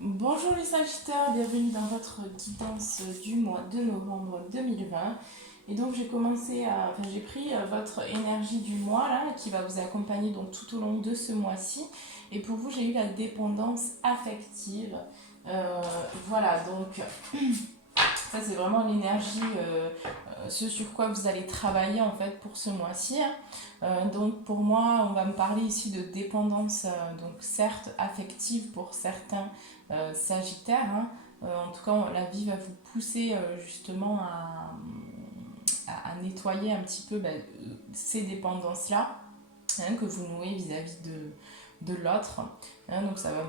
Bonjour les Sagittaires, bienvenue dans votre guidance du mois de novembre 2020. Et donc j'ai pris votre énergie du mois là, qui va vous accompagner donc tout au long de ce mois-ci. Et pour vous, j'ai eu la dépendance affective. Euh, voilà, donc ça c'est vraiment l'énergie, ce sur quoi vous allez travailler en fait pour ce mois-ci, hein. Donc pour moi, on va me parler ici de dépendance, donc certes affective pour certains Sagittaires, hein. En tout cas, la vie va vous pousser justement à nettoyer un petit peu ces dépendances-là, hein, que vous nouez vis-à-vis de l'autre, hein. Donc ça va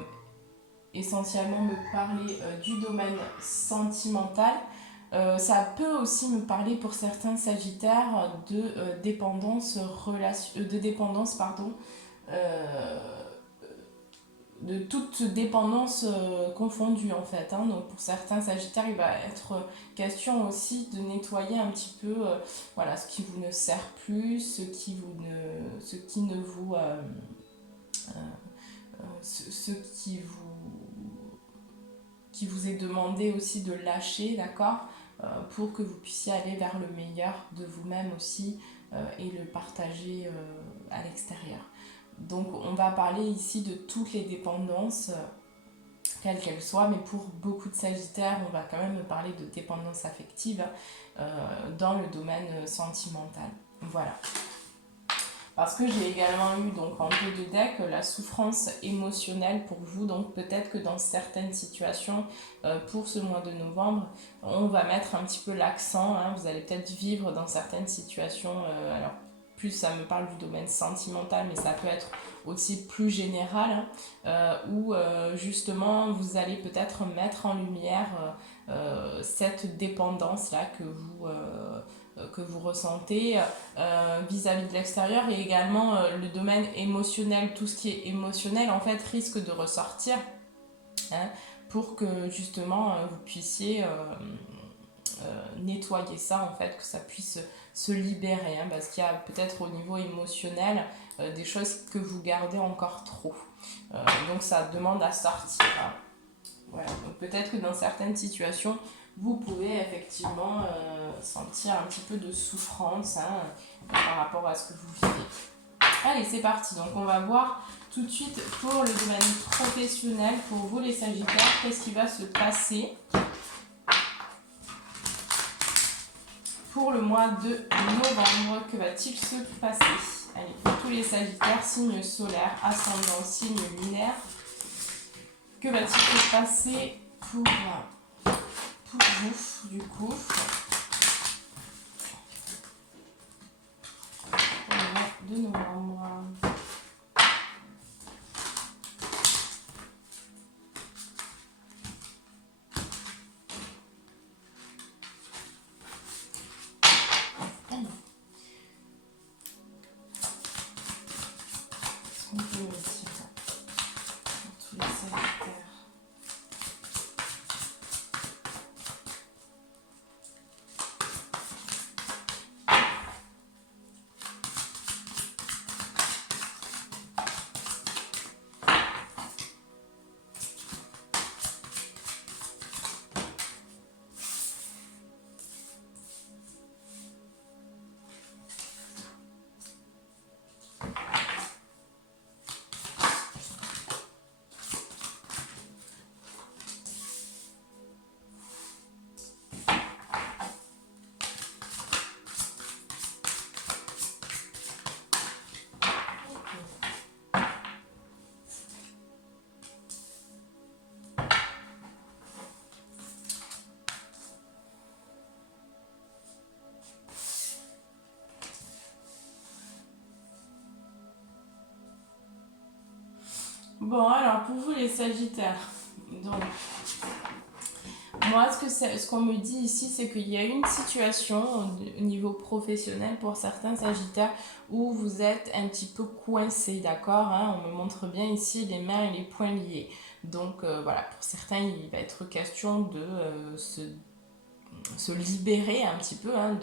essentiellement me parler du domaine sentimental. Ça peut aussi me parler pour certains Sagittaires de dépendance pardon, euh, de toute dépendance confondue en fait, hein. Donc pour certains Sagittaires, il va être question aussi de nettoyer un petit peu voilà, ce qui vous ne sert plus, ce qui ne vous ce qui vous est demandé aussi de lâcher, d'accord, pour que vous puissiez aller vers le meilleur de vous-même aussi et le partager à l'extérieur. Donc on va parler ici de toutes les dépendances, quelles qu'elles soient, mais pour beaucoup de Sagittaires, on va quand même parler de dépendance affective dans le domaine sentimental. Voilà. Parce que j'ai également eu donc en jeu de deck la souffrance émotionnelle pour vous. Donc peut-être que dans certaines situations, pour ce mois de novembre, on va mettre un petit peu l'accent, hein. Vous allez peut-être vivre dans certaines situations, alors plus ça me parle du domaine sentimental, mais ça peut être aussi plus général, hein, où justement vous allez peut-être mettre en lumière cette dépendance-là que vous ressentez vis-à-vis de l'extérieur, et également le domaine émotionnel, tout ce qui est émotionnel en fait risque de ressortir, hein, pour que justement vous puissiez nettoyer ça en fait, que ça puisse se libérer, hein, parce qu'il y a peut-être au niveau émotionnel des choses que vous gardez encore trop. Donc ça demande à sortir, hein. Voilà. Donc peut-être que dans certaines situations, vous pouvez effectivement sentir un petit peu de souffrance, hein, par rapport à ce que vous vivez. Allez, c'est parti. Donc on va voir tout de suite pour le domaine professionnel, pour vous les Sagittaires, qu'est-ce qui va se passer pour le mois de novembre. Que va-t-il se passer? Allez, pour tous les Sagittaires, signe solaire, ascendant, signe lunaire, que va-t-il se passer pour vous, du coup, pour le mois de novembre? Allez, est-ce qu'on peut me dire pour tous les Sagittaires? Bon, alors pour vous les Sagittaires, donc moi ce qu'on me dit ici, c'est qu'il y a une situation au niveau professionnel pour certains Sagittaires où vous êtes un petit peu coincé, d'accord, hein. On me montre bien ici les mains et les poings liés. Donc voilà, pour certains, il va être question de se libérer un petit peu hein,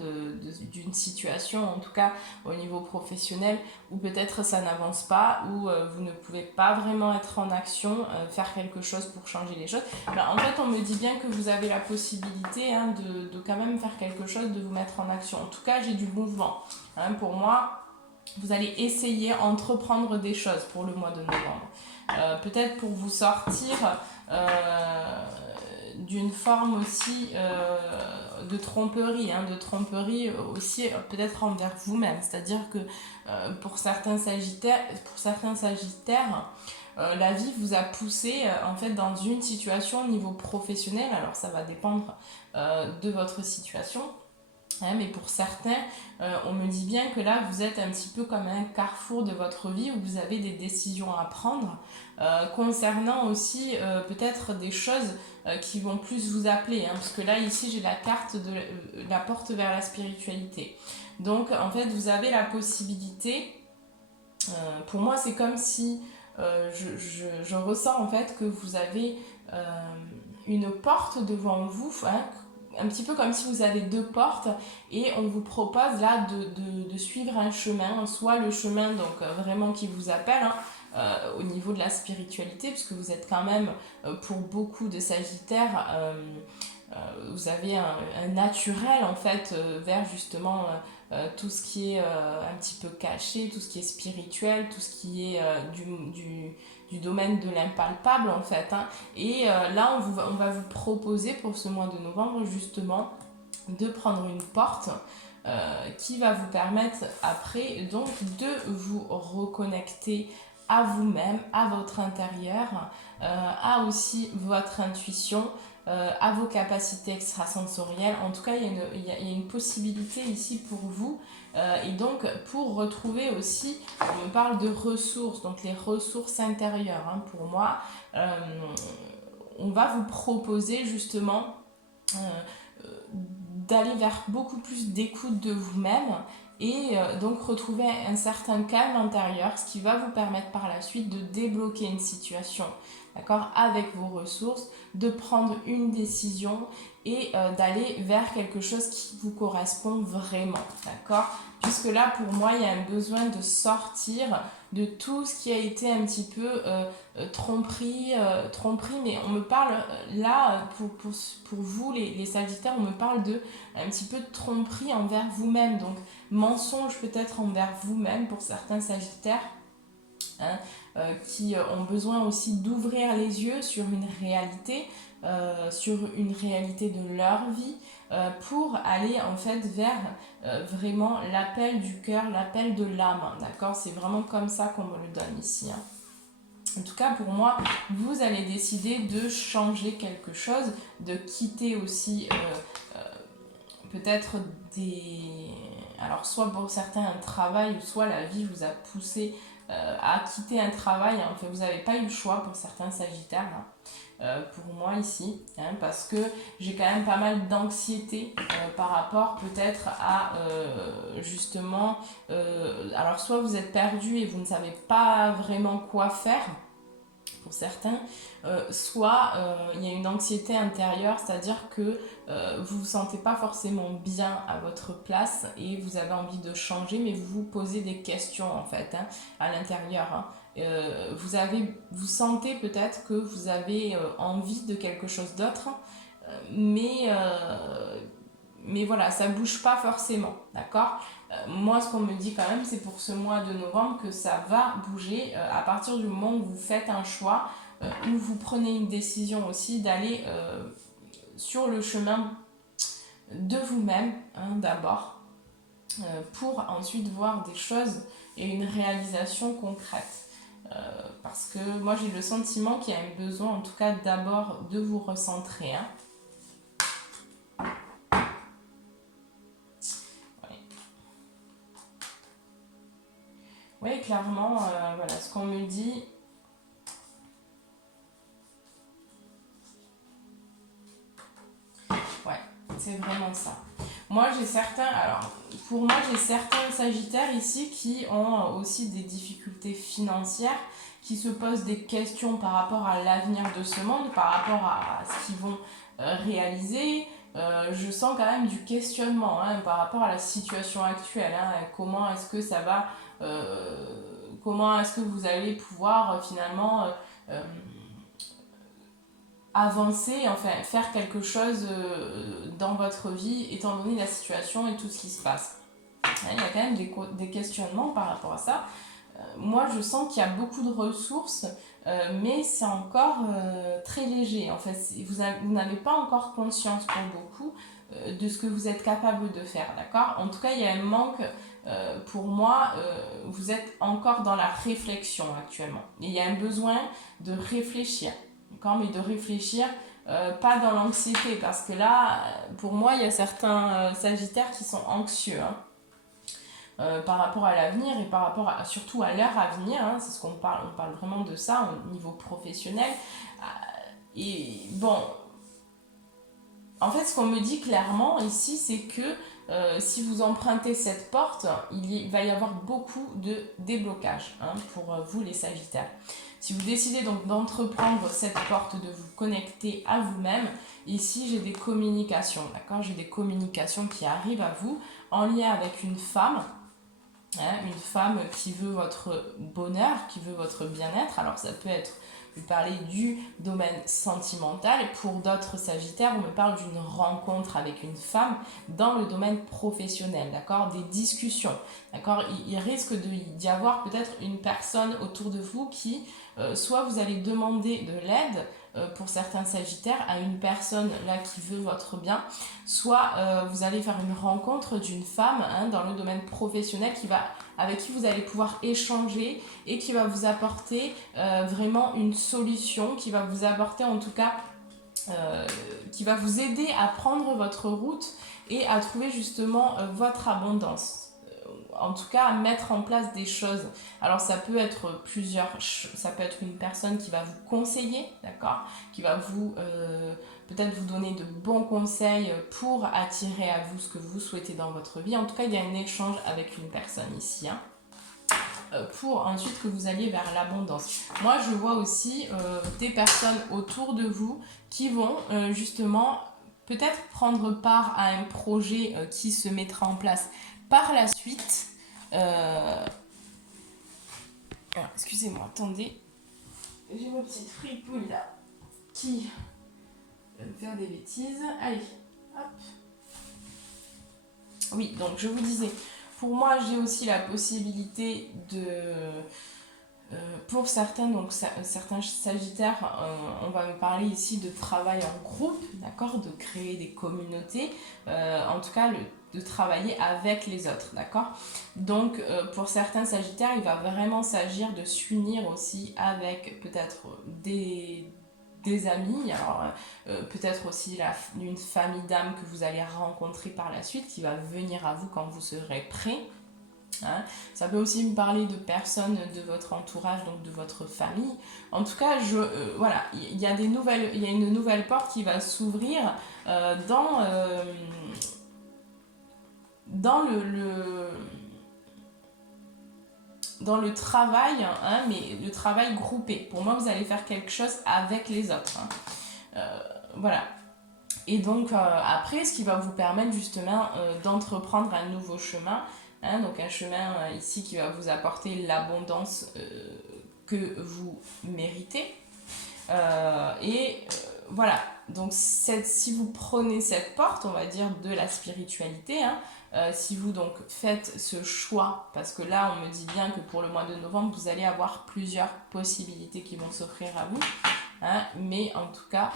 d'une situation, en tout cas au niveau professionnel, où peut-être ça n'avance pas, où vous ne pouvez pas vraiment être en action, faire quelque chose pour changer les choses. Ben, en fait, on me dit bien que vous avez la possibilité hein, de quand même faire quelque chose, de vous mettre en action. En tout cas, j'ai du mouvement. Hein, pour moi, vous allez essayer d'entreprendre des choses pour le mois de novembre. Peut-être pour vous sortir d'une forme aussi de tromperie aussi peut-être envers vous-même. C'est-à-dire que pour certains sagittaires, la vie vous a poussé en fait dans une situation au niveau professionnel. Alors ça va dépendre de votre situation. Hein, mais pour certains, on me dit bien que là, vous êtes un petit peu comme un carrefour de votre vie où vous avez des décisions à prendre concernant aussi peut-être des choses qui vont plus vous appeler. Hein, parce que là, ici, j'ai la carte de la porte vers la spiritualité. Donc, en fait, vous avez la possibilité, pour moi, c'est comme si je ressens en fait que vous avez une porte devant vous, hein, un petit peu comme si vous avez deux portes et on vous propose là de suivre un chemin, soit le chemin donc vraiment qui vous appelle hein, au niveau de la spiritualité, puisque vous êtes quand même pour beaucoup de Sagittaires, vous avez un naturel en fait vers justement tout ce qui est un petit peu caché, tout ce qui est spirituel, tout ce qui est du domaine de l'impalpable en fait. Hein. Et là, on va vous proposer pour ce mois de novembre justement de prendre une porte qui va vous permettre après donc de vous reconnecter à vous-même, à votre intérieur, à aussi votre intuition, à vos capacités extrasensorielles. En tout cas, il y a une possibilité ici pour vous. Et donc, pour retrouver aussi, on me parle de ressources, donc les ressources intérieures. Hein, pour moi, on va vous proposer justement d'aller vers beaucoup plus d'écoute de vous-même et donc retrouver un certain calme intérieur, ce qui va vous permettre par la suite de débloquer une situation, d'accord, avec vos ressources, de prendre une décision et d'aller vers quelque chose qui vous correspond vraiment, d'accord, puisque là pour moi il y a un besoin de sortir de tout ce qui a été un petit peu tromperie, mais on me parle là pour vous les Sagittaires, on me parle de un petit peu de tromperie envers vous-même, donc mensonge peut-être envers vous-même pour certains Sagittaires hein, qui ont besoin aussi d'ouvrir les yeux sur une réalité de leur vie pour aller en fait vers vraiment l'appel du cœur, l'appel de l'âme, d'accord, c'est vraiment comme ça qu'on me le donne ici hein. En tout cas, pour moi, vous allez décider de changer quelque chose, de quitter aussi peut-être des... Alors, soit pour certains un travail, soit la vie vous a poussé à quitter un travail. En fait, vous n'avez pas eu le choix pour certains Sagittaires, pour moi ici, hein, parce que j'ai quand même pas mal d'anxiété par rapport peut-être à justement... alors, soit vous êtes perdu et vous ne savez pas vraiment quoi faire, pour certains, soit il y a une anxiété intérieure, c'est-à-dire que vous vous sentez pas forcément bien à votre place et vous avez envie de changer, mais vous vous posez des questions en fait hein, à l'intérieur. Hein. Vous sentez peut-être que vous avez envie de quelque chose d'autre, mais voilà, ça bouge pas forcément, d'accord. Moi, ce qu'on me dit quand même, c'est pour ce mois de novembre que ça va bouger à partir du moment où vous faites un choix, où vous prenez une décision aussi d'aller sur le chemin de vous-même, hein, d'abord, pour ensuite voir des choses et une réalisation concrète. Parce que moi, j'ai le sentiment qu'il y a un besoin, en tout cas, d'abord de vous recentrer, hein. Oui, clairement, voilà ce qu'on me dit. Ouais, c'est vraiment ça. Moi, pour moi, j'ai certains Sagittaires ici qui ont aussi des difficultés financières, qui se posent des questions par rapport à l'avenir de ce monde, par rapport à ce qu'ils vont réaliser, je sens quand même du questionnement hein, par rapport à la situation actuelle. Hein, comment est-ce que ça va, comment est-ce que vous allez pouvoir finalement avancer, enfin faire quelque chose dans votre vie étant donné la situation et tout ce qui se passe. Il y a quand même des questionnements par rapport à ça. Moi, je sens qu'il y a beaucoup de ressources, mais c'est encore très léger. En fait, vous n'avez pas encore conscience pour beaucoup de ce que vous êtes capable de faire, d'accord? En tout cas, il y a un manque, pour moi, vous êtes encore dans la réflexion actuellement. Et il y a un besoin de réfléchir, d'accord? Mais de réfléchir pas dans l'anxiété, parce que là, pour moi, il y a certains sagittaires qui sont anxieux, hein. Par rapport à l'avenir et par rapport surtout à leur avenir, hein, c'est ce qu'on parle, on parle vraiment de ça au niveau professionnel. Et bon, en fait, ce qu'on me dit clairement ici, c'est que si vous empruntez cette porte, il va y avoir beaucoup de déblocage hein, pour vous les Sagittaires. Si vous décidez donc d'entreprendre cette porte, de vous connecter à vous-même, ici j'ai des communications, d'accord? J'ai des communications qui arrivent à vous en lien avec une femme. Hein, une femme qui veut votre bonheur, qui veut votre bien-être. Alors ça peut être, vous parlez du domaine sentimental. Pour d'autres sagittaires, on me parle d'une rencontre avec une femme dans le domaine professionnel, d'accord? Des discussions, d'accord? Il risque d'y avoir peut-être une personne autour de vous qui, soit vous allez demander de l'aide, pour certains sagittaires, à une personne là qui veut votre bien, soit vous allez faire une rencontre d'une femme hein, dans le domaine professionnel avec qui vous allez pouvoir échanger et qui va vous apporter vraiment une solution, qui va vous apporter en tout cas, qui va vous aider à prendre votre route et à trouver justement votre abondance. En tout cas, à mettre en place des choses. Alors, ça peut être ça peut être une personne qui va vous conseiller, d'accord? Qui va vous, peut-être vous donner de bons conseils pour attirer à vous ce que vous souhaitez dans votre vie. En tout cas, il y a un échange avec une personne ici, hein, pour ensuite que vous alliez vers l'abondance. Moi, je vois aussi des personnes autour de vous qui vont justement peut-être prendre part à un projet qui se mettra en place par la suite. Alors, excusez-moi, attendez. J'ai ma petite fripouille là qui va me faire des bêtises. Allez, hop. Oui, donc je vous disais, pour moi, j'ai aussi la possibilité de... pour certains, donc certains sagittaires, on va me parler ici de travail en groupe, d'accord, de créer des communautés, en tout cas de travailler avec les autres, d'accord. Donc pour certains sagittaires, il va vraiment s'agir de s'unir aussi avec peut-être des amis, alors peut-être aussi une famille d'âmes que vous allez rencontrer par la suite, qui va venir à vous quand vous serez prêt. Hein. Ça peut aussi me parler de personnes de votre entourage, donc de votre famille. En tout cas, voilà, il y a une nouvelle porte qui va s'ouvrir dans le travail, hein, mais le travail groupé. Pour moi, vous allez faire quelque chose avec les autres. Hein. Voilà. Et donc, après, ce qui va vous permettre justement d'entreprendre un nouveau chemin. Hein, donc un chemin ici qui va vous apporter l'abondance que vous méritez. Voilà, donc si vous prenez cette porte, on va dire, de la spiritualité, hein, si vous donc faites ce choix, parce que là on me dit bien que pour le mois de novembre, vous allez avoir plusieurs possibilités qui vont s'offrir à vous. Hein, mais en tout cas,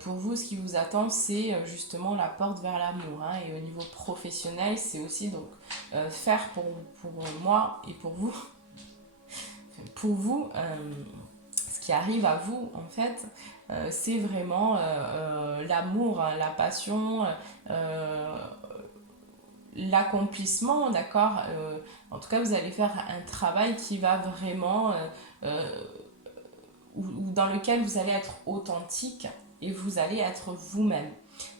pour vous, ce qui vous attend, c'est justement la porte vers l'amour. Hein, et au niveau professionnel, c'est aussi donc faire pour moi et pour vous, ce qui arrive à vous, en fait, c'est vraiment l'amour, la passion, l'accomplissement, d'accord. En tout cas, vous allez faire un travail qui va vraiment... ou dans lequel vous allez être authentique et vous allez être vous-même.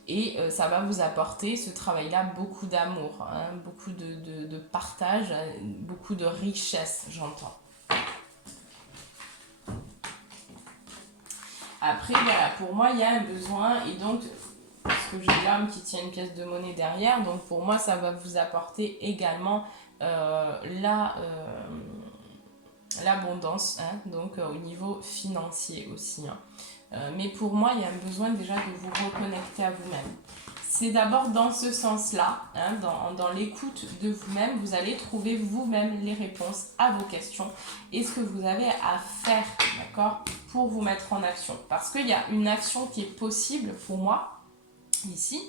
Et ça va vous apporter, ce travail-là, beaucoup d'amour, hein, beaucoup de partage, beaucoup de richesse, j'entends. Après, voilà, pour moi, il y a un besoin et donc parce que j'ai l'homme qui tient une pièce de monnaie derrière, donc pour moi ça va vous apporter également l'abondance, hein, donc au niveau financier aussi, hein. Mais pour moi, il y a un besoin déjà de vous reconnecter à vous-même. C'est d'abord dans ce sens-là, hein, dans l'écoute de vous-même, vous allez trouver vous-même les réponses à vos questions et ce que vous avez à faire, d'accord, pour vous mettre en action. Parce qu'il y a une action qui est possible pour moi, ici,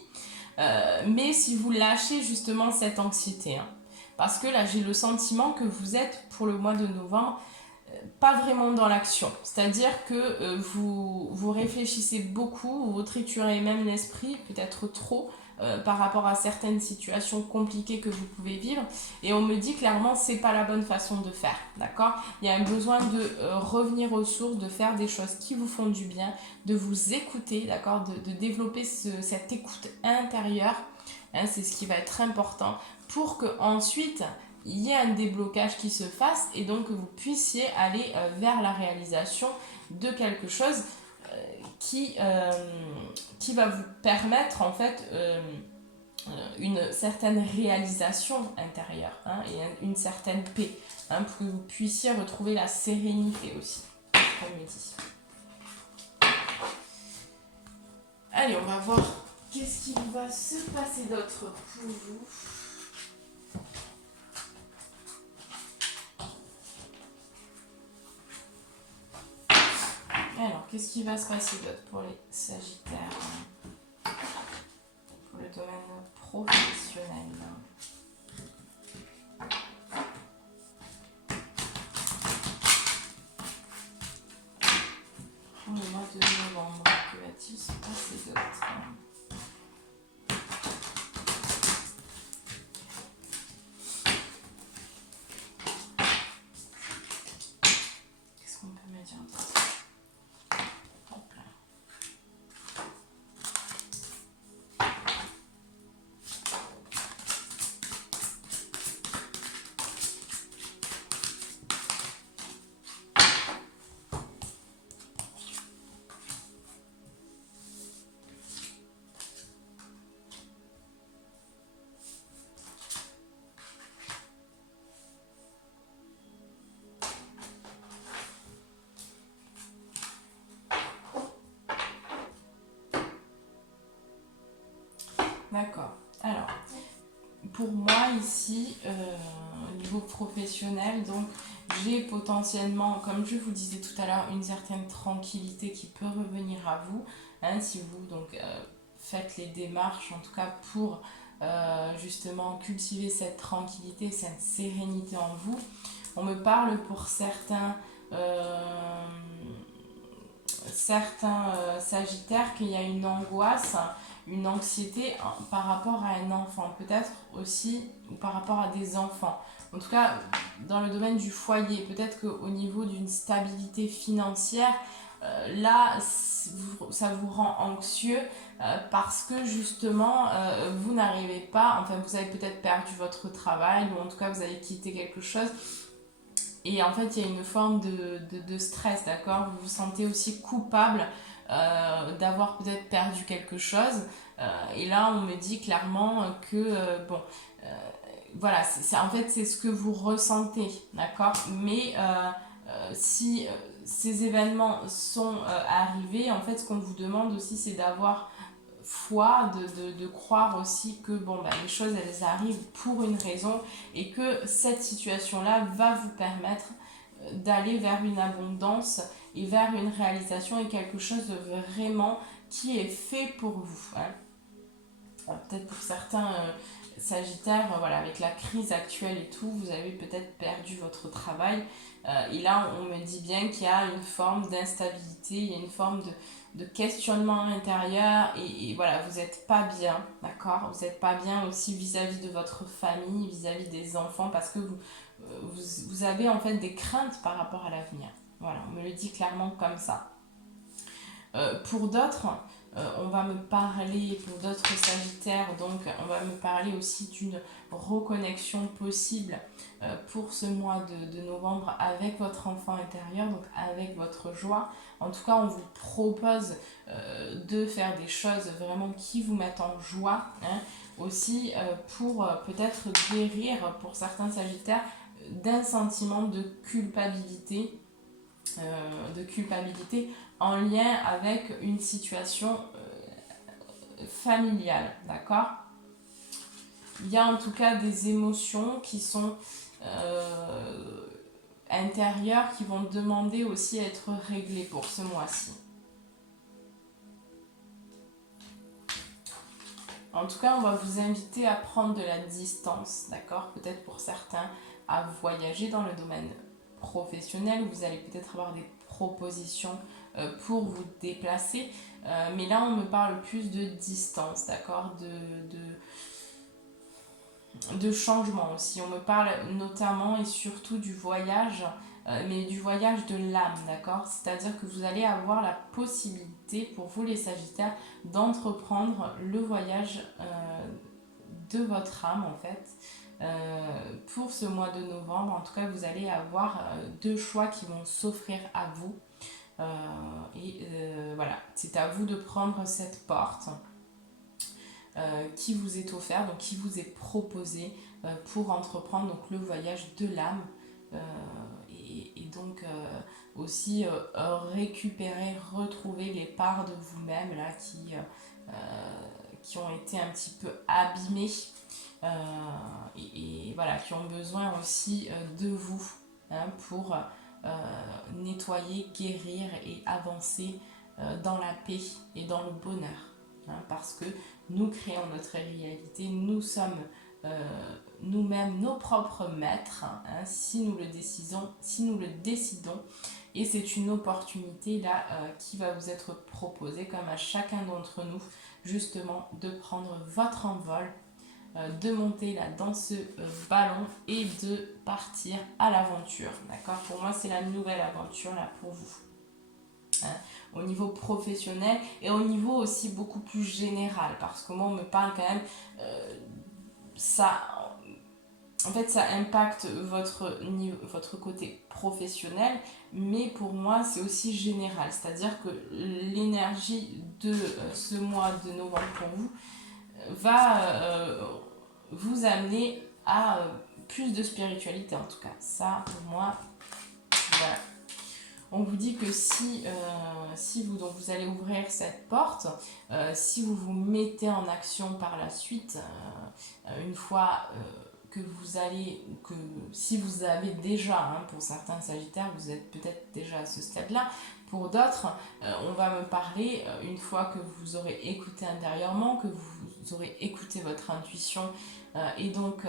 mais si vous lâchez justement cette anxiété, hein, parce que là, j'ai le sentiment que vous êtes, pour le mois de novembre, pas vraiment dans l'action. C'est-à-dire que vous réfléchissez beaucoup, vous triturez même l'esprit, peut-être trop, par rapport à certaines situations compliquées que vous pouvez vivre. Et on me dit clairement, c'est pas la bonne façon de faire, d'accord? Il y a un besoin de revenir aux sources, de faire des choses qui vous font du bien, de vous écouter, d'accord? De développer cette écoute intérieure, hein, c'est ce qui va être important pour que ensuite il y ait un déblocage qui se fasse et donc que vous puissiez aller vers la réalisation de quelque chose qui va vous permettre en fait une certaine réalisation intérieure, hein, et une certaine paix, hein, pour que vous puissiez retrouver la sérénité aussi, comme on dit. Allez, on va voir qu'est-ce qui va se passer d'autre pour vous. Alors, qu'est-ce qui va se passer d'autre pour les Sagittaires, pour le domaine professionnel? Pour le mois de novembre, que va-t-il se passer d'autre? Qu'est-ce qu'on peut me dire d'autre? D'accord. Alors, pour moi ici, au niveau professionnel, donc j'ai potentiellement, comme je vous disais tout à l'heure, une certaine tranquillité qui peut revenir à vous, hein, si vous donc faites les démarches, en tout cas pour justement cultiver cette tranquillité, cette sérénité en vous. On me parle pour certains Sagittaires qu'il y a une angoisse, une anxiété par rapport à un enfant, peut-être aussi par rapport à des enfants. En tout cas, dans le domaine du foyer, peut-être qu'au niveau d'une stabilité financière, là, ça vous rend anxieux parce que justement, vous n'arrivez pas, enfin, vous avez peut-être perdu votre travail ou en tout cas, vous avez quitté quelque chose. Et en fait, il y a une forme de stress, d'accord? Vous vous sentez aussi coupable d'avoir peut-être perdu quelque chose. Et là, on me dit clairement que, bon, voilà, en fait, c'est ce que vous ressentez, d'accord? Mais si ces événements sont arrivés, en fait, ce qu'on vous demande aussi, c'est d'avoir foi, de croire aussi que bon, bah, les choses elles arrivent pour une raison et que cette situation-là va vous permettre d'aller vers une abondance et vers une réalisation et quelque chose de vraiment qui est fait pour vous, hein. Peut-être pour certains Sagittaires, voilà, avec la crise actuelle et tout, vous avez peut-être perdu votre travail. Et là, on me dit bien qu'il y a une forme d'instabilité, il y a une forme de questionnement intérieur et voilà, vous n'êtes pas bien, d'accord? Vous n'êtes pas bien aussi vis-à-vis de votre famille, vis-à-vis des enfants, parce que vous avez en fait des craintes par rapport à l'avenir. Voilà, on me le dit clairement comme ça. Pour d'autres, on va me parler, pour d'autres Sagittaires, donc on va me parler aussi d'une reconnexion possible pour ce mois de novembre avec votre enfant intérieur, donc avec votre joie. En tout cas, on vous propose de faire des choses vraiment qui vous mettent en joie, hein, aussi pour peut-être guérir pour certains Sagittaires d'un sentiment de culpabilité en lien avec une situation familiale, d'accord? Il y a en tout cas des émotions qui sont intérieures, qui vont demander aussi à être réglées pour ce mois-ci. En tout cas, on va vous inviter à prendre de la distance, d'accord? Peut-être pour certains, à voyager dans le domaine professionnel, où vous allez peut-être avoir des propositions pour vous déplacer. Mais là, on me parle plus de distance, d'accord? De changement aussi. On me parle notamment et surtout du voyage, mais du voyage de l'âme, d'accord? C'est-à-dire que vous allez avoir la possibilité, pour vous les Sagittaires, d'entreprendre le voyage de votre âme, en fait. Pour ce mois de novembre, en tout cas, vous allez avoir deux choix qui vont s'offrir à vous. Voilà, c'est à vous de prendre cette porte qui vous est offert, donc qui vous est proposé pour entreprendre donc, le voyage de l'âme et donc aussi récupérer, retrouver les parts de vous-même là qui ont été un petit peu abîmées et voilà, qui ont besoin aussi de vous hein, pour nettoyer, guérir et avancer dans la paix et dans le bonheur. Hein, parce que nous créons notre réalité, nous sommes nous-mêmes nos propres maîtres, hein, si nous le décidons, et c'est une opportunité là qui va vous être proposée, comme à chacun d'entre nous, justement, de prendre votre envol, de monter là dans ce ballon et de partir à l'aventure, d'accord? Pour moi, c'est la nouvelle aventure là pour vous. Hein, au niveau professionnel et au niveau aussi beaucoup plus général, parce que moi on me parle quand même ça en fait ça impacte votre côté professionnel, mais pour moi c'est aussi général, c'est à dire que l'énergie de ce mois de novembre pour vous va vous amener à plus de spiritualité, en tout cas ça pour moi voilà. On vous dit que si vous allez ouvrir cette porte, si vous vous mettez en action par la suite, une fois que vous allez, que si vous avez déjà, hein, pour certains Sagittaires, vous êtes peut-être déjà à ce stade-là, pour d'autres, on va me parler, une fois que vous aurez écouté intérieurement, que vous aurez écouté votre intuition, et donc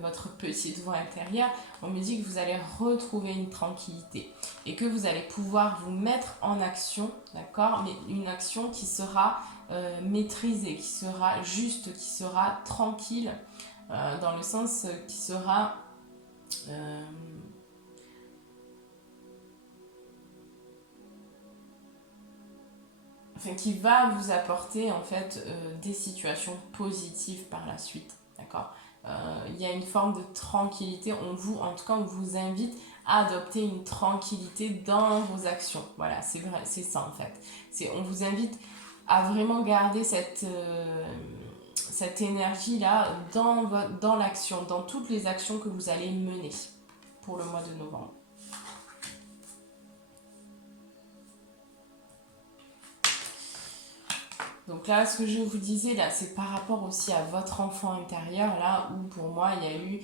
votre petite voix intérieure, on me dit que vous allez retrouver une tranquillité et que vous allez pouvoir vous mettre en action, d'accord, mais une action qui sera maîtrisée, qui sera juste, qui sera tranquille, dans le sens qui sera enfin, qui va vous apporter en fait des situations positives par la suite, d'accord. Il y a une forme de tranquillité, en tout cas on vous invite à adopter une tranquillité dans vos actions, voilà, c'est vrai, c'est ça en fait, on vous invite à vraiment garder cette énergie là dans l'action, dans toutes les actions que vous allez mener pour le mois de novembre. Donc là, ce que je vous disais, là, c'est par rapport aussi à votre enfant intérieur, là, où pour moi, il y a eu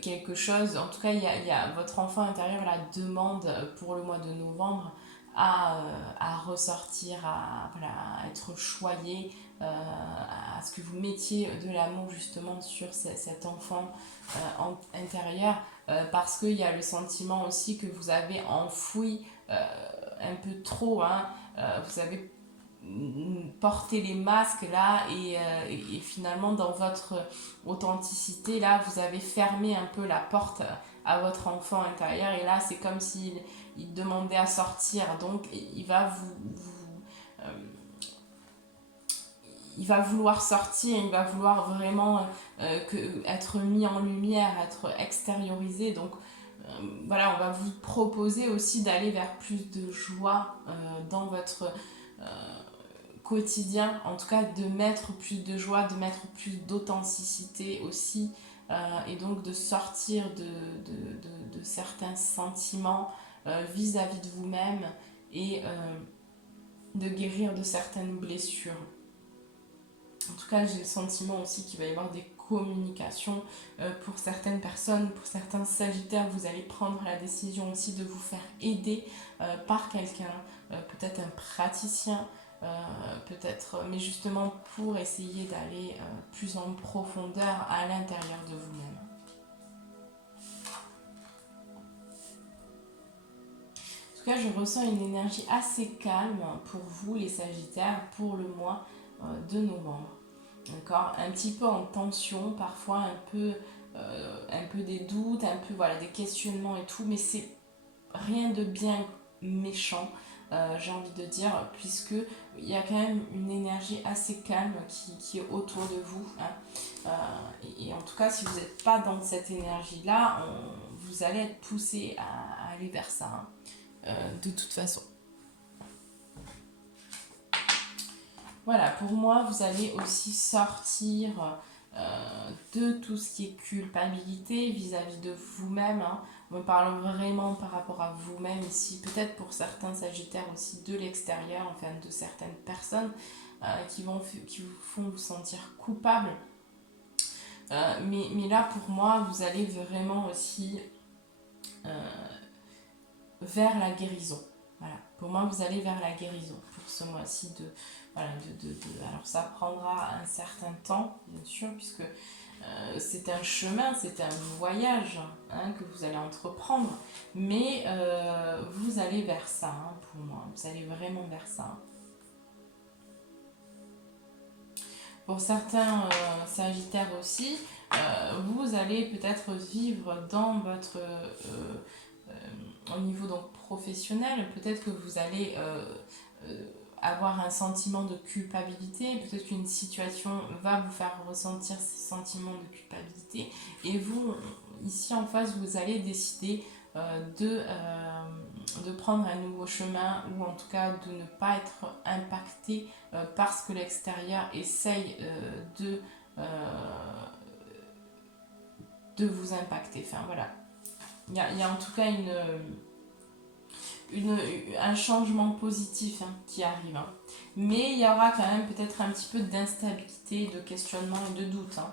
quelque chose, en tout cas, il y a votre enfant intérieur, la demande pour le mois de novembre à ressortir, à être choyé, à ce que vous mettiez de l'amour justement sur cet enfant intérieur, parce qu'il y a le sentiment aussi que vous avez enfoui un peu trop, hein, vous avez porter les masques là et finalement dans votre authenticité là vous avez fermé un peu la porte à votre enfant intérieur et là c'est comme s'il demandait à sortir, donc il va il va vouloir sortir, il va vouloir vraiment être mis en lumière, être extériorisé. Donc voilà, on va vous proposer aussi d'aller vers plus de joie dans votre quotidien, en tout cas de mettre plus de joie, de mettre plus d'authenticité aussi, et donc de sortir de certains sentiments vis-à-vis de vous-même et de guérir de certaines blessures. En tout cas, j'ai le sentiment aussi qu'il va y avoir des communications pour certaines personnes, pour certains sagittaires. Vous allez prendre la décision aussi de vous faire aider par quelqu'un, peut-être un praticien, peut-être, mais justement pour essayer d'aller plus en profondeur à l'intérieur de vous-même. En tout cas, je ressens une énergie assez calme pour vous, les sagittaires, pour le mois de novembre. D'accord, un petit peu en tension, parfois un peu des doutes, un peu voilà, des questionnements et tout, mais c'est rien de bien méchant, j'ai envie de dire, puisque il y a quand même une énergie assez calme qui est autour de vous. Hein. Et en tout cas, si vous n'êtes pas dans cette énergie-là, vous allez être poussé à aller vers ça, hein, de toute façon. Voilà, pour moi, vous allez aussi sortir de tout ce qui est culpabilité vis-à-vis de vous-même. Hein. On parle vraiment par rapport à vous-même ici, peut-être pour certains sagittaires aussi de l'extérieur, enfin de certaines personnes qui vous font vous sentir coupable. Mais là, pour moi, vous allez vraiment aussi vers la guérison. Voilà. Pour moi, vous allez vers la guérison pour ce mois-ci. Alors, ça prendra un certain temps, bien sûr, puisque c'est un chemin, c'est un voyage hein, que vous allez entreprendre. Mais vous allez vers ça, hein, pour moi. Vous allez vraiment vers ça. Pour certains sagittaires aussi, vous allez peut-être vivre dans votre... au niveau donc professionnel, peut-être que vous allez avoir un sentiment de culpabilité, peut-être qu'une situation va vous faire ressentir ces sentiments de culpabilité, et vous, ici en face, vous allez décider de prendre un nouveau chemin, ou en tout cas de ne pas être impacté parce que l'extérieur essaye de vous impacter. Enfin voilà, il y a en tout cas un changement positif hein, qui arrive. Hein. Mais il y aura quand même peut-être un petit peu d'instabilité, de questionnement et de doute. Hein.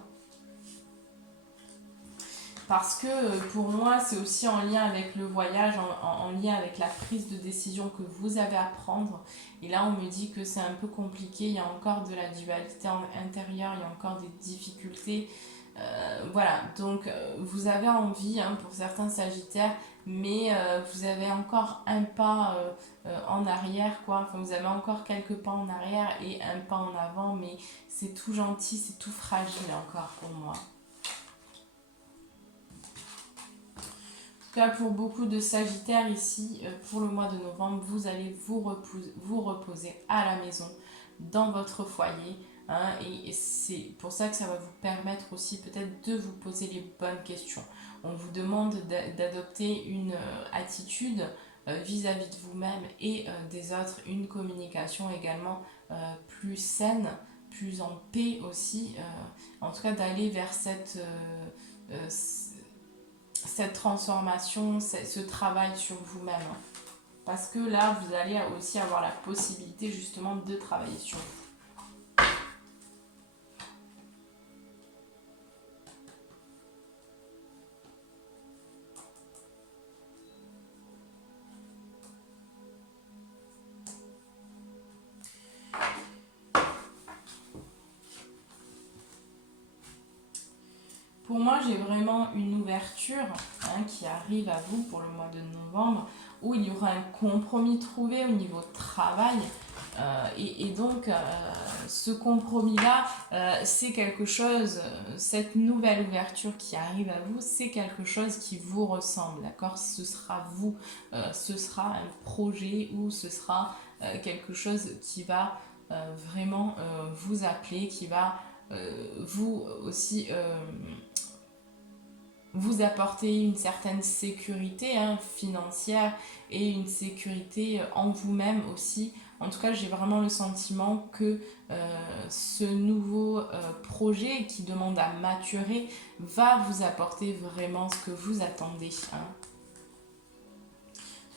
Parce que pour moi, c'est aussi en lien avec le voyage, en lien avec la prise de décision que vous avez à prendre. Et là, on me dit que c'est un peu compliqué, il y a encore de la dualité intérieure, il y a encore des difficultés. Voilà, donc vous avez envie, hein, pour certains sagittaires, mais vous avez encore un pas en arrière, quoi. Enfin, vous avez encore quelques pas en arrière et un pas en avant, mais c'est tout gentil, c'est tout fragile encore pour moi. En tout cas, pour beaucoup de sagittaires ici, pour le mois de novembre, vous allez vous reposer à la maison, dans votre foyer. Hein, et c'est pour ça que ça va vous permettre aussi peut-être de vous poser les bonnes questions. On vous demande d'adopter une attitude vis-à-vis de vous-même et des autres, une communication également plus saine, plus en paix aussi. En tout cas, d'aller vers cette transformation, ce travail sur vous-même. Parce que là, vous allez aussi avoir la possibilité justement de travailler sur vous. Pour moi, j'ai vraiment une ouverture hein, qui arrive à vous pour le mois de novembre, où il y aura un compromis trouvé au niveau travail. Et donc, ce compromis-là, c'est quelque chose, cette nouvelle ouverture qui arrive à vous, c'est quelque chose qui vous ressemble, d'accord? Ce sera vous, ce sera un projet ou ce sera quelque chose qui va vraiment vous appeler, qui va vous aussi vous apporter une certaine sécurité financière et une sécurité en vous-même aussi. En tout cas, j'ai vraiment le sentiment que ce nouveau projet qui demande à maturer va vous apporter vraiment ce que vous attendez.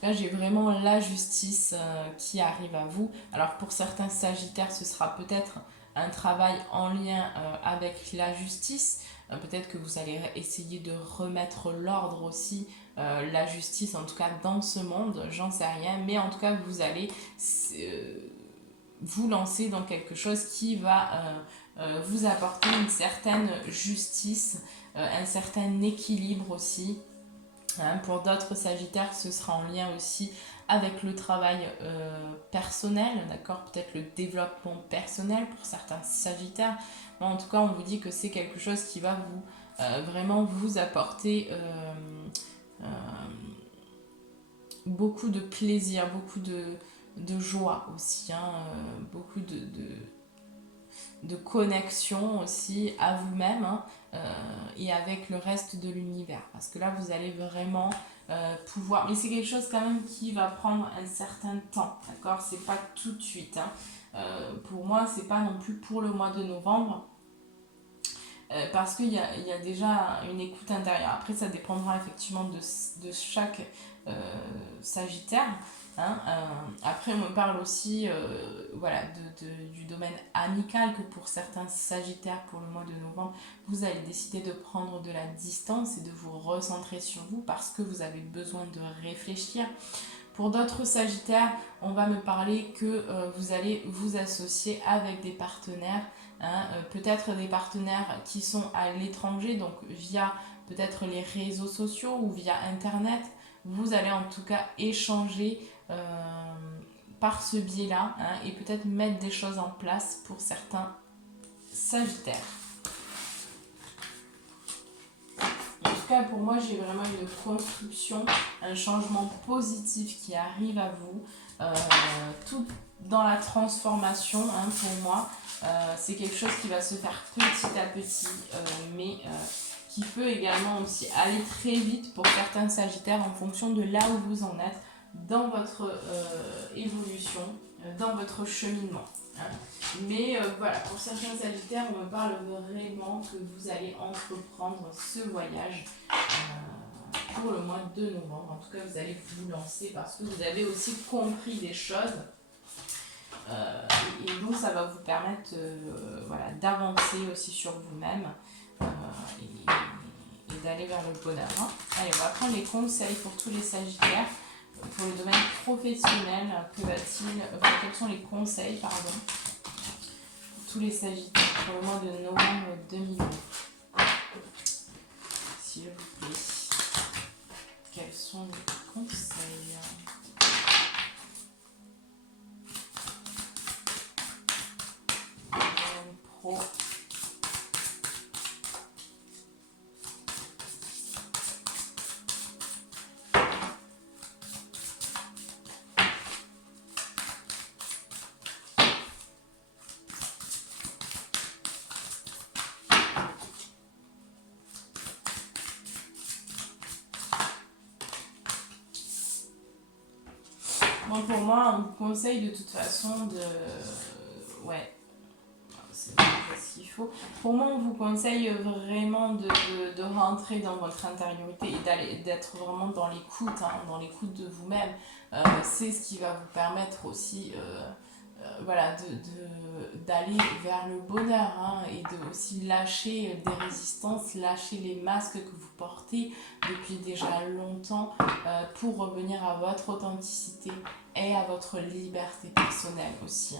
Là, j'ai vraiment la justice qui arrive à vous. Alors, pour certains Sagittaires, ce sera peut-être un travail en lien avec la justice. Peut-être que vous allez essayer de remettre l'ordre aussi, la justice, en tout cas dans ce monde, j'en sais rien. Mais en tout cas, vous allez vous lancer dans quelque chose qui va vous apporter une certaine justice, un certain équilibre aussi. Pour d'autres Sagittaires, ce sera en lien aussi avec le travail personnel, d'accord, peut-être le développement personnel pour certains Sagittaires. Bon, en tout cas, on vous dit que c'est quelque chose qui va vous vraiment vous apporter beaucoup de plaisir, beaucoup de joie aussi, beaucoup de connexion aussi à vous-même et avec le reste de l'univers. Parce que là, vous allez vraiment pouvoir... Mais c'est quelque chose quand même qui va prendre un certain temps, d'accord? C'est pas tout de suite. Pour moi, c'est pas non plus pour le mois de novembre. Parce qu'il y a déjà une écoute intérieure. Après, ça dépendra effectivement de chaque Sagittaire. Après, on me parle aussi voilà, du domaine amical, que pour certains Sagittaires, pour le mois de novembre, vous allez décider de prendre de la distance et de vous recentrer sur vous parce que vous avez besoin de réfléchir. Pour d'autres Sagittaires, on va me parler que vous allez vous associer avec des partenaires, peut-être des partenaires qui sont à l'étranger, donc via peut-être les réseaux sociaux ou via Internet. Vous allez en tout cas échanger par ce biais-là et peut-être mettre des choses en place pour certains Sagittaires. En tout cas, pour moi, j'ai vraiment une construction, un changement positif qui arrive à vous. Tout dans la transformation, pour moi, c'est quelque chose qui va se faire petit à petit, mais qui peut également aussi aller très vite pour certains Sagittaires en fonction de là où vous en êtes dans votre évolution, dans votre cheminement. Mais voilà, pour certains Sagittaires, on me parle vraiment que vous allez entreprendre ce voyage pour le mois de novembre. En tout cas, vous allez vous lancer parce que vous avez aussi compris des choses. Et donc, ça va vous permettre voilà, d'avancer aussi sur vous-même et d'aller vers le bonheur. Allez, on va prendre les conseils pour tous les Sagittaires. Pour le domaine professionnel, quels sont les conseils, pardon, pour tous les Sagittaires pour le mois de novembre 2020. S'il vous plaît, quels sont les conseils? Pro. Bon, pour moi, on vous conseille de toute façon de... Ouais, c'est ce qu'il faut. Pour moi, on vous conseille vraiment de rentrer dans votre intériorité et d'être vraiment dans l'écoute de vous-même. C'est ce qui va vous permettre aussi voilà, d'aller vers le bonheur et de aussi lâcher des résistances, lâcher les masques que vous portez depuis déjà longtemps pour revenir à votre authenticité et à votre liberté personnelle aussi.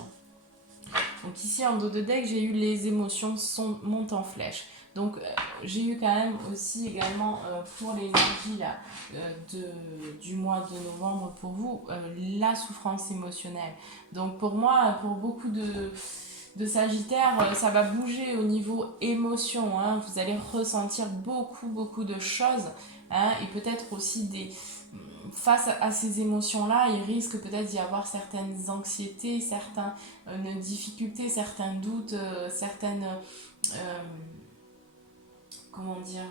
Donc ici en dos de deck, j'ai eu les émotions montent en flèche. Donc j'ai eu quand même aussi également pour l'énergie là, du mois de novembre pour vous, la souffrance émotionnelle. Donc pour moi, pour beaucoup de Sagittaire, ça va bouger au niveau émotion. Vous allez ressentir beaucoup de choses et peut-être aussi face à ces émotions-là, il risque peut-être d'y avoir certaines anxiétés, certaines difficultés, certains doutes, euh, comment dire,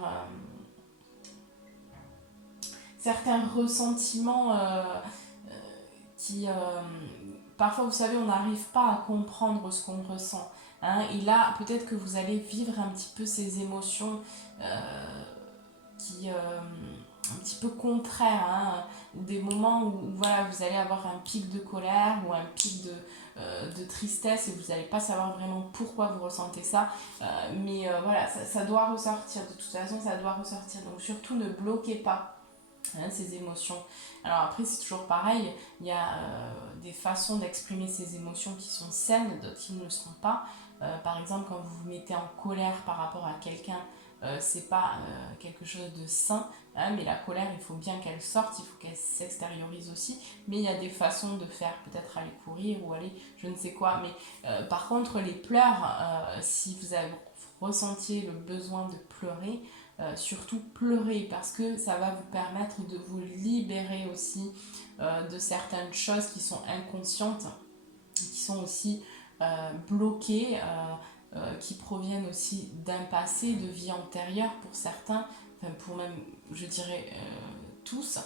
certains ressentiments qui, parfois, vous savez, on n'arrive pas à comprendre ce qu'on ressent. Hein, et là, peut-être que vous allez vivre un petit peu ces émotions qui un petit peu contraires, hein, des moments où, voilà, vous allez avoir un pic de colère ou un pic de tristesse et vous n'allez pas savoir vraiment pourquoi vous ressentez ça, mais voilà, ça doit ressortir, de toute façon ça doit ressortir, donc surtout ne bloquez pas, hein, ces émotions. Alors après c'est toujours pareil, il y a des façons d'exprimer ces émotions qui sont saines, d'autres qui ne le seront pas. Par exemple, quand vous vous mettez en colère par rapport à quelqu'un, c'est pas quelque chose de sain, hein, mais la colère, il faut bien qu'elle sorte, il faut qu'elle s'extériorise aussi, mais il y a des façons de faire, peut-être aller courir ou aller je ne sais quoi, mais par contre les pleurs, si vous avez ressenti le besoin de pleurer, surtout pleurer, parce que ça va vous permettre de vous libérer aussi de certaines choses qui sont inconscientes, qui sont aussi bloquées, qui proviennent aussi d'un passé, de vie antérieure pour certains, enfin pour même, je dirais, tous.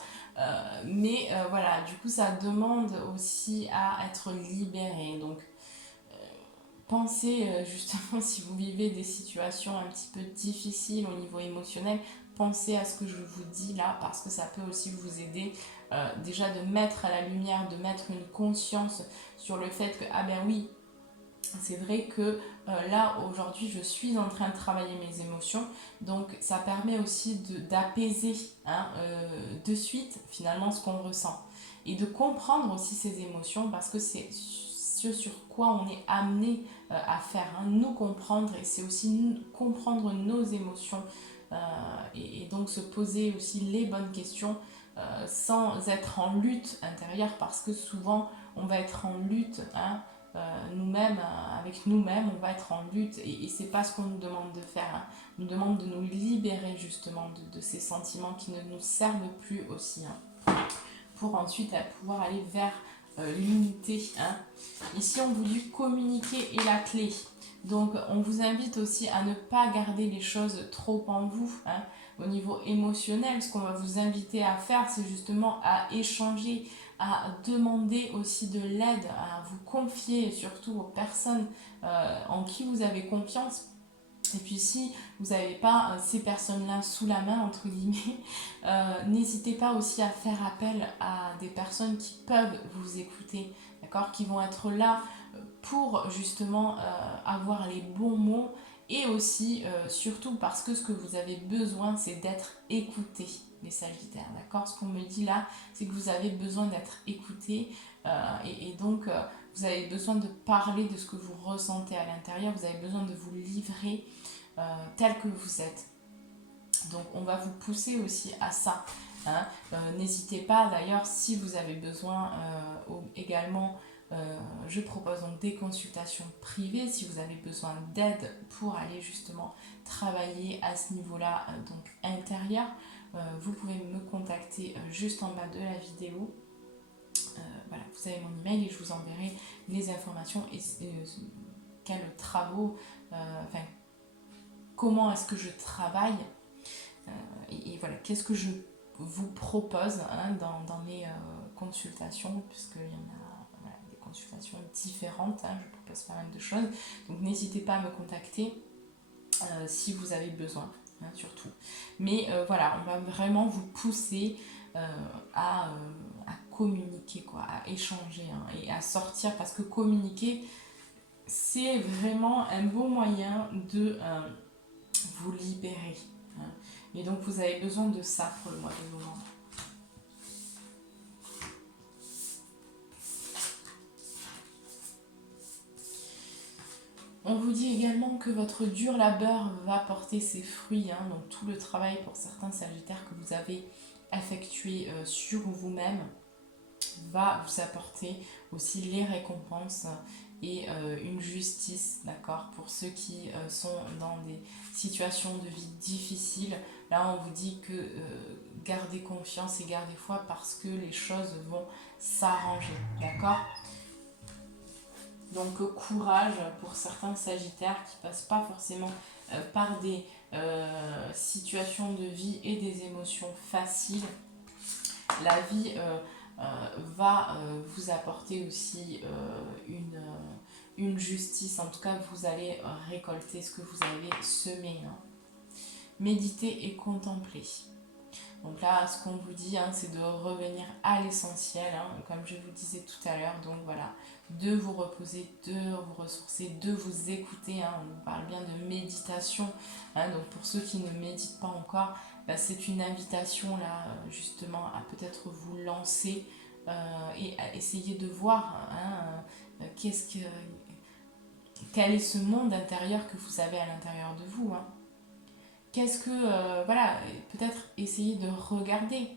Mais voilà, du coup, ça demande aussi à être libéré. Donc, pensez justement, si vous vivez des situations un petit peu difficiles au niveau émotionnel, pensez à ce que je vous dis là, parce que ça peut aussi vous aider déjà de mettre à la lumière, de mettre une conscience sur le fait que, ah ben oui, c'est vrai que là aujourd'hui je suis en train de travailler mes émotions, donc ça permet aussi d'apaiser, hein, de suite finalement ce qu'on ressent et de comprendre aussi ces émotions, parce que c'est ce sur quoi on est amené à faire, hein, nous comprendre, et c'est aussi comprendre nos émotions, et donc se poser aussi les bonnes questions sans être en lutte intérieure, parce que souvent on va être en lutte, hein, nous-mêmes, avec nous-mêmes, on va être en lutte, et c'est pas ce qu'on nous demande de faire, hein. On nous demande de nous libérer justement de ces sentiments qui ne nous servent plus aussi, hein, pour ensuite pouvoir aller vers l'unité, hein. Ici on vous dit communiquer est la clé, donc on vous invite aussi à ne pas garder les choses trop en vous, hein. Au niveau émotionnel, ce qu'on va vous inviter à faire, c'est justement à échanger, à demander aussi de l'aide, à vous confier surtout aux personnes en qui vous avez confiance. Et puis si vous n'avez pas ces personnes-là sous la main, entre guillemets, n'hésitez pas aussi à faire appel à des personnes qui peuvent vous écouter, d'accord, qui vont être là pour justement avoir les bons mots, et aussi surtout parce que ce que vous avez besoin, c'est d'être écouté, les Sagittaires, d'accord. Ce qu'on me dit là, c'est que vous avez besoin d'être écouté, et donc vous avez besoin de parler de ce que vous ressentez à l'intérieur, vous avez besoin de vous livrer tel que vous êtes. Donc on va vous pousser aussi à ça, hein. N'hésitez pas d'ailleurs, si vous avez besoin également, je propose donc des consultations privées si vous avez besoin d'aide pour aller justement travailler à ce niveau-là, donc intérieur. Vous pouvez me contacter juste en bas de la vidéo. Voilà, vous avez mon email et je vous enverrai les informations et quels travaux, enfin comment est-ce que je travaille, et voilà, qu'est-ce que je vous propose, hein, dans mes consultations, puisqu'il y en a, voilà, des consultations différentes, hein, je propose pas mal de choses, donc n'hésitez pas à me contacter si vous avez besoin, hein, surtout. Mais voilà, on va vraiment vous pousser à communiquer, quoi, à échanger, hein, et à sortir, parce que communiquer, c'est vraiment un bon moyen de vous libérer, hein. Et donc vous avez besoin de ça pour le mois de novembre. On vous dit également que votre dur labeur va porter ses fruits, hein, donc tout le travail pour certains Sagittaires que vous avez effectué sur vous-même va vous apporter aussi les récompenses et une justice, d'accord, pour ceux qui sont dans des situations de vie difficiles. Là on vous dit que gardez confiance et gardez foi parce que les choses vont s'arranger, d'accord? Donc courage pour certains sagittaires qui passent pas forcément par des situations de vie et des émotions faciles. La vie va vous apporter aussi une justice, en tout cas vous allez récolter ce que vous avez semé. Hein. Méditer et contempler. Donc là, ce qu'on vous dit, hein, c'est de revenir à l'essentiel, hein, comme je vous disais tout à l'heure. Donc voilà, de vous reposer, de vous ressourcer, de vous écouter. Hein. On parle bien de méditation. Hein, donc pour ceux qui ne méditent pas encore, bah, c'est une invitation là, justement, à peut-être vous lancer et à essayer de voir hein, quel est ce monde intérieur que vous avez à l'intérieur de vous. Hein. Qu'est-ce que, voilà, peut-être essayer de regarder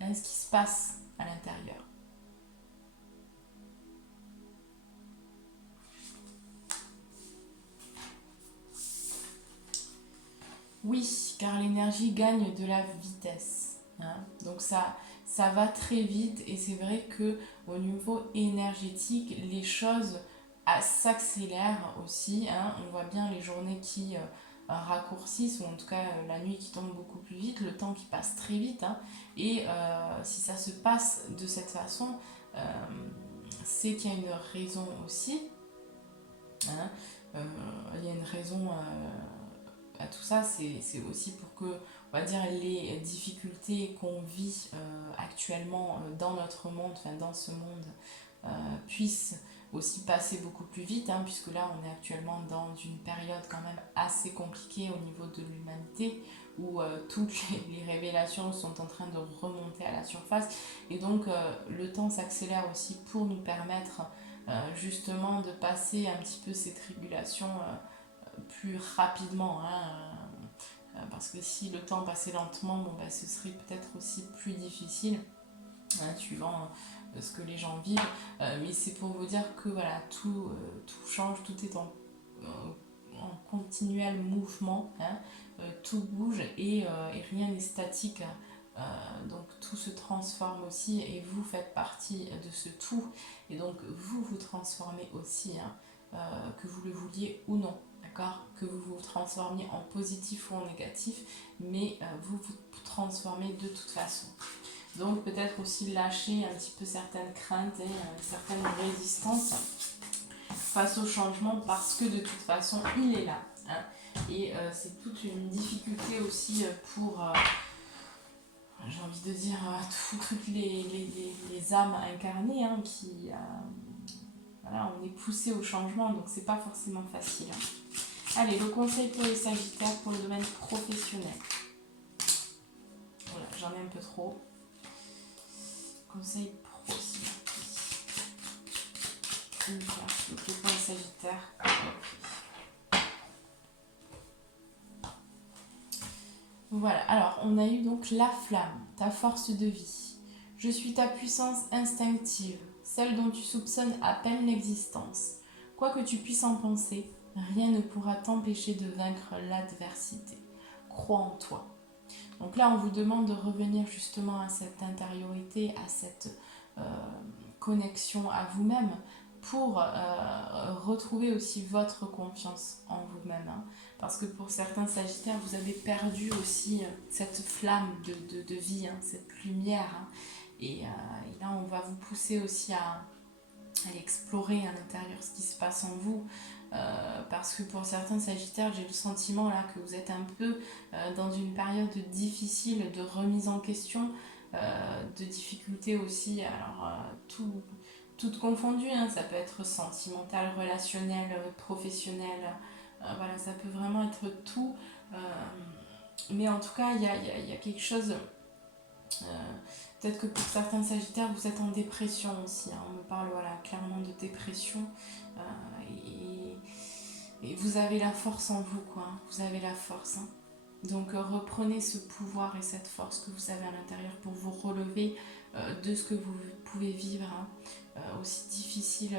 hein, ce qui se passe à l'intérieur. Oui, car l'énergie gagne de la vitesse. Hein. Donc ça va très vite et c'est vrai que au niveau énergétique, les choses s'accélèrent aussi. Hein. On voit bien les journées qui raccourcissent, ou en tout cas la nuit qui tombe beaucoup plus vite, le temps qui passe très vite. Hein. Et si ça se passe de cette façon, c'est qu'il y a une raison aussi. Hein. Il y a une raison à tout ça, c'est aussi pour que, on va dire, les difficultés qu'on vit actuellement dans notre monde, enfin dans ce monde, puissent aussi passer beaucoup plus vite, hein, puisque là on est actuellement dans une période quand même assez compliquée au niveau de l'humanité, où toutes les révélations sont en train de remonter à la surface, et donc le temps s'accélère aussi pour nous permettre justement de passer un petit peu ces tribulations plus rapidement. Hein, parce que si le temps passait lentement, bon, bah, ce serait peut-être aussi plus difficile, hein, suivant ce que les gens vivent. Mais c'est pour vous dire que voilà, tout change, tout est en continuel mouvement, hein, tout bouge et rien n'est statique. Donc tout se transforme aussi et vous faites partie de ce tout. Et donc vous vous transformez aussi, hein, que vous le vouliez ou non. Que vous vous transformiez en positif ou en négatif, mais vous vous transformez de toute façon. Donc peut-être aussi lâcher un petit peu certaines craintes et certaines résistances face au changement parce que de toute façon il est là. Hein. Et c'est toute une difficulté aussi pour, j'ai envie de dire, toutes les âmes incarnées hein, qui... voilà, on est poussé au changement, donc c'est pas forcément facile. Hein. Allez, le conseil pour les sagittaires pour le domaine professionnel. Voilà, j'en ai un peu trop. Conseil pro, s'il vous plaît. Une carte, donc pour les sagittaires. Voilà, alors on a eu donc la flamme, ta force de vie. Je suis ta puissance instinctive, celle dont tu soupçonnes à peine l'existence. Quoi que tu puisses en penser, rien ne pourra t'empêcher de vaincre l'adversité. Crois en toi. Donc là, on vous demande de revenir justement à cette intériorité, à cette connexion à vous-même pour retrouver aussi votre confiance en vous-même. Hein. Parce que pour certains sagittaires, vous avez perdu aussi cette flamme de vie, hein, cette lumière. Hein. Et là, on va vous pousser aussi à aller explorer à l'intérieur ce qui se passe en vous. Parce que pour certains sagittaires, j'ai le sentiment là que vous êtes un peu dans une période difficile de remise en question, de difficultés aussi, alors toutes confondues, hein, ça peut être sentimental, relationnel, professionnel, voilà, ça peut vraiment être tout, mais en tout cas, il y a quelque chose... peut-être que pour certains sagittaires, vous êtes en dépression aussi. Hein. On me parle voilà, clairement de dépression. Et vous avez la force en vous, quoi. Vous avez la force. Hein. Donc reprenez ce pouvoir et cette force que vous avez à l'intérieur pour vous relever de ce que vous pouvez vivre. Hein. Aussi difficile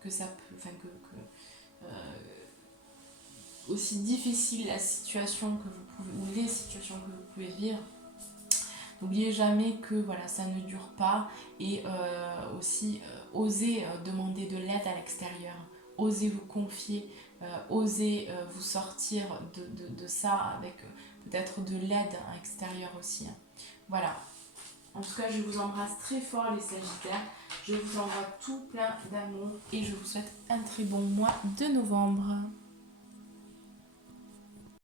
que ça peut... Enfin, aussi difficile la situation que vous pouvez... ou les situations que vous pouvez vivre. N'oubliez jamais que voilà, ça ne dure pas et aussi osez demander de l'aide à l'extérieur, osez vous confier, osez vous sortir de ça avec peut-être de l'aide extérieure aussi. Voilà. En tout cas, je vous embrasse très fort les Sagittaires. Je vous envoie tout plein d'amour et je vous souhaite un très bon mois de novembre.